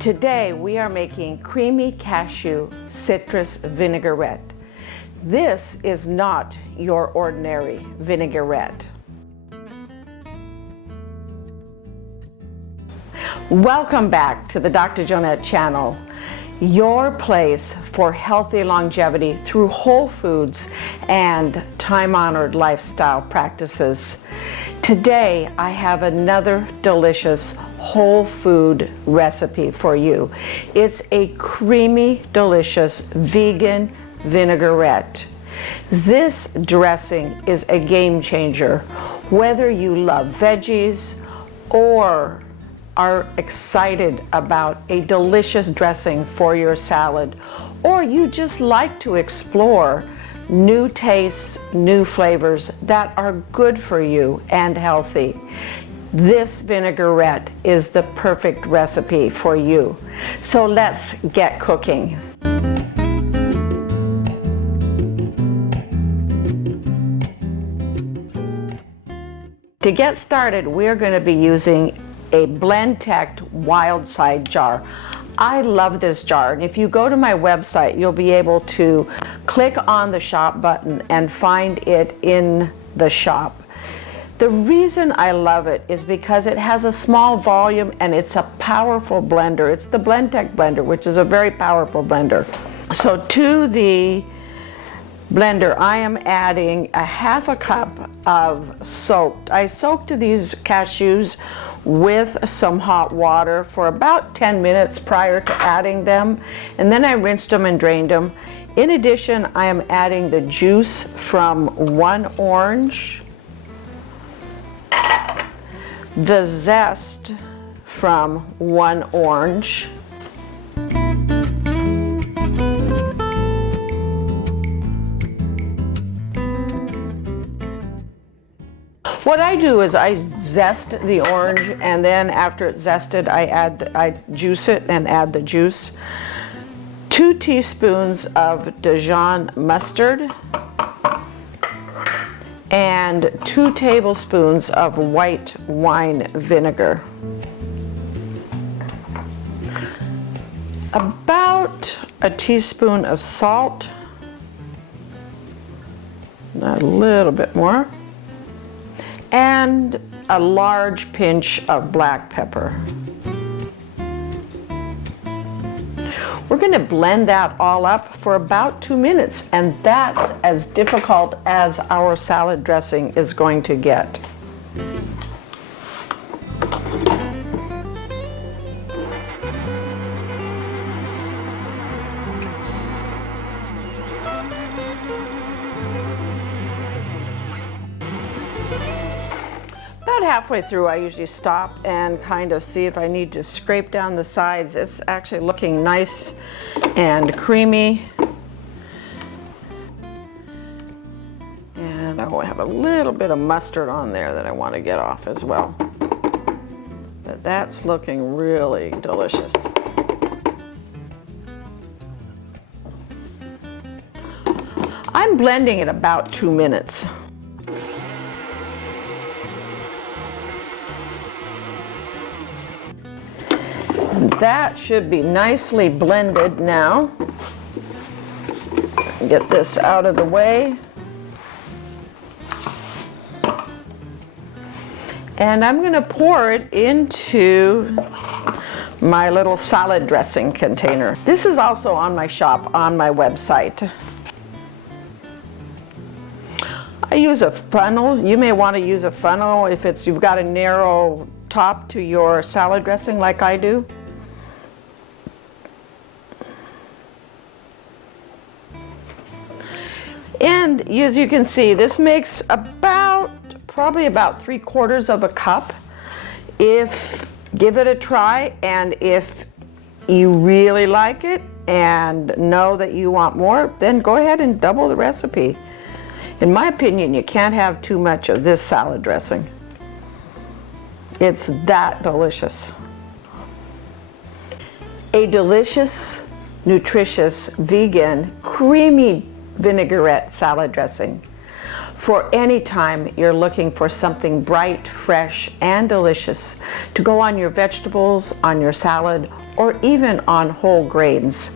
Today we are making creamy cashew citrus vinaigrette. This is not your ordinary vinaigrette. Welcome back to the Dr. Jonette channel, your place for healthy longevity through whole foods and time-honored lifestyle practices. Today I have another delicious whole food recipe for you. It's a creamy, delicious vegan vinaigrette. This dressing is a game changer, whether you love veggies or are excited about a delicious dressing for your salad, or you just like to explore new tastes, new flavors that are good for you and healthy. This vinaigrette is the perfect recipe for you. So let's get cooking. To get started, we're going to be using a Blendtec wild side jar. I love this jar, and if you go to my website, you'll be able to click on the shop button and find it in the shop. The reason I love it is because it has a small volume and it's a powerful blender. It's the Blendtec blender, which is a very powerful blender. So to the blender, I am adding a half a cup of soaked. I soaked these cashews with some hot water for about 10 minutes prior to adding them, and then I rinsed them and drained them. In addition, I am adding the juice from one orange, the zest from one orange, what I do is I zest the orange, and then after it's zested, I juice it and add the juice. 2 teaspoons of Dijon mustard and 2 tablespoons of white wine vinegar. About a teaspoon of salt, a little bit more, and a large pinch of black pepper. We're going to blend that all up for about 2 minutes, and that's as difficult as our salad dressing is going to get. About halfway through, I usually stop and kind of see if I need to scrape down the sides. It's actually looking nice and creamy. And I have a little bit of mustard on there that I want to get off as well. But that's looking really delicious. I'm blending it about 2 minutes. That should be nicely blended now. Get this out of the way. And I'm going to pour it into my little salad dressing container. This is also on my shop, on my website. I use a funnel. You may want to use a funnel if you've got a narrow top to your salad dressing like I do. And as you can see, this makes probably about 3/4 of a cup. Give it a try, and if you really like it and know that you want more, then go ahead and double the recipe. In my opinion, you can't have too much of this salad dressing. It's that delicious. A delicious, nutritious, vegan, creamy vinaigrette salad dressing for any time you're looking for something bright, fresh, and delicious to go on your vegetables, on your salad, or even on whole grains.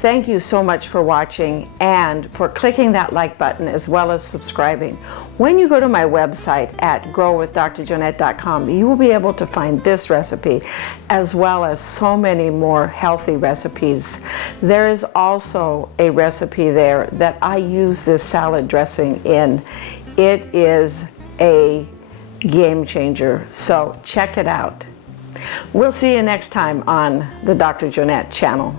Thank you so much for watching and for clicking that like button as well as subscribing. When you go to my website at growwithdrjonette.com, you will be able to find this recipe as well as so many more healthy recipes. There is also a recipe there that I use this salad dressing in. It is a game changer, so check it out. We'll see you next time on the Dr. Jonette channel.